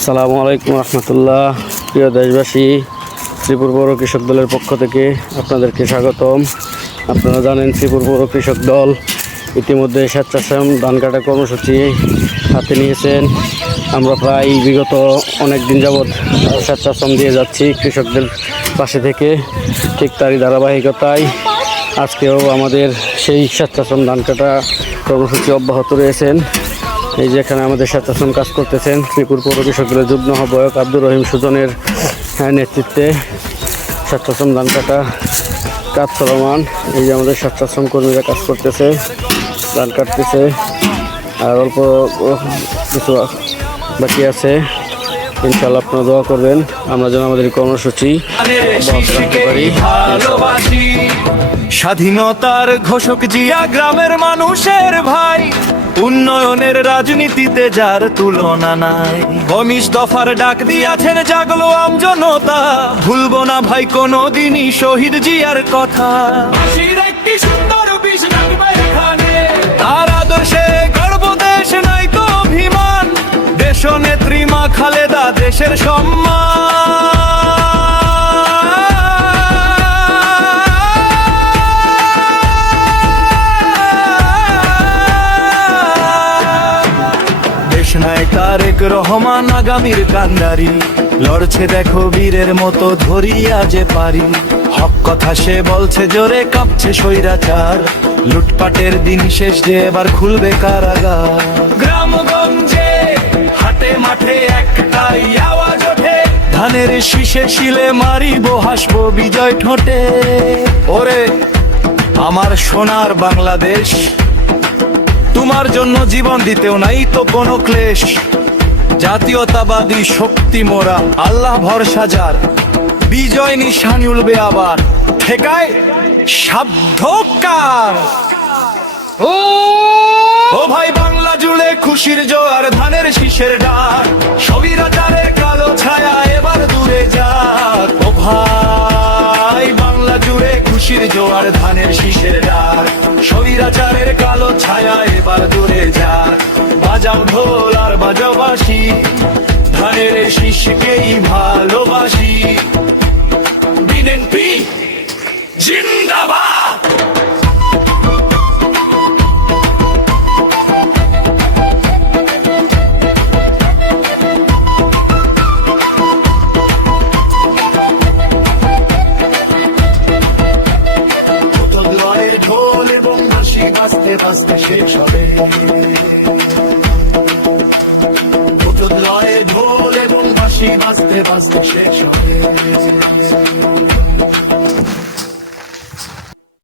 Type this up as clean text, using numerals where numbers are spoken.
আসসালামু আলাইকুম রহমতুল্লাহ। প্রিয় দেশবাসী, শ্রীপুর পৌর কৃষক দলের পক্ষ থেকে আপনাদেরকে স্বাগতম। আপনারা জানেন শ্রীপুর পৌর কৃষক দল ইতিমধ্যে স্বেচ্ছাশ্রম ধান কাটা কর্মসূচি হাতে নিয়েছেন। আমরা প্রায় বিগত অনেক দিন যাবৎ স্বেচ্ছাশ্রম দিয়ে যাচ্ছি কৃষকদের পাশে থেকে। ঠিক তারই ধারাবাহিকতায় আজকেও আমাদের সেই স্বেচ্ছাশ্রম ধান কাটা কর্মসূচি অব্যাহত রয়েছেন। এই যে এখানে আমাদের স্বেচ্ছাশ্রম কাজ করতেছেন শ্রীপুর পৌর কৃষক দলের যুগ্ম আহ্বায়ক আব্দুর রহিম সুজনের নেতৃত্বে স্বেচ্ছাশ্রম ধান কাটা কাজ চলমান। এই যে আমাদের স্বেচ্ছাশ্রম কর্মীরা কাজ করতেছে, ধান কাটতেছে, আর অল্প কিছু বাকি আছে। ইনশাআল্লাহ আপনারা দোয়া করবেন আমরা যেন আমাদের কর্মসূচি রাখতে পারি। স্বাধীনতার ঘোষক জিয়া গ্রামের মানুষের ভাই, উন্নয়নের রাজনীতিতে যার তুলনা নাই। ২৫ দফার ডাক দিয়াছেন জাগলো আমজনতা, ভুলবো না ভাই কোনোদিনই শহীদ জিয়ার কথা। একটি সুন্দর বিষ রাখবে এখানে, তার আদর্শে গর্ব দেশ নাই তো অভিমান। দেশ নেত্রী মা খালেদা দেশের সম্মান। তারেক রহমান আগামীর কান্ডারি, লড়ছে দেখো বীরের মতো ধরিয়া যে পারি। হক কথা সে বলছে জোরে, কাঁপছে স্বৈরাচার। লুটপাটের দিন শেষ যে এবার খুলবে কারাগার। গ্রামগঞ্জে হাটে মাঠে একটাই আওয়াজ ওঠে, ধানের শীষে শিলে মারিব হাসবো বিজয় ঠোঁটে। ওরে আমার সোনার বাংলাদেশ, তোমার জন্য জীবন দিতেও নাই তো কোনো ক্লেশ। জাতীয়তাবাদী শক্তি মোরা, আল্লাহ ভরসা যার, বিজয় নিশানি উঠবে আবার। ঠেকায় সাধ্যকার। ও ভাই বাংলা জুড়ে খুশির জোয়ার, ধানের শীষের ডাক। স্বৈরাচারের কালো ছায়া এবার দূরে যাক। ও ভাই বাংলা জুড়ে খুশির জোয়ার, ধানের শীষের ডাক। স্বৈরাচারের কালো ছায়া এবার দূরে যাক। বাজাও ঢোল আর বাজাও বাঁশি, ধানের শীষকেই ভালোবাসি। বিএনপি জিন্দাবাদ। ঢোল এবং বাঁশি বাজতে বাজতে শেষ হবে। ঢোল এবং বাঁশি বাজতে বাজতে শেষ হবে।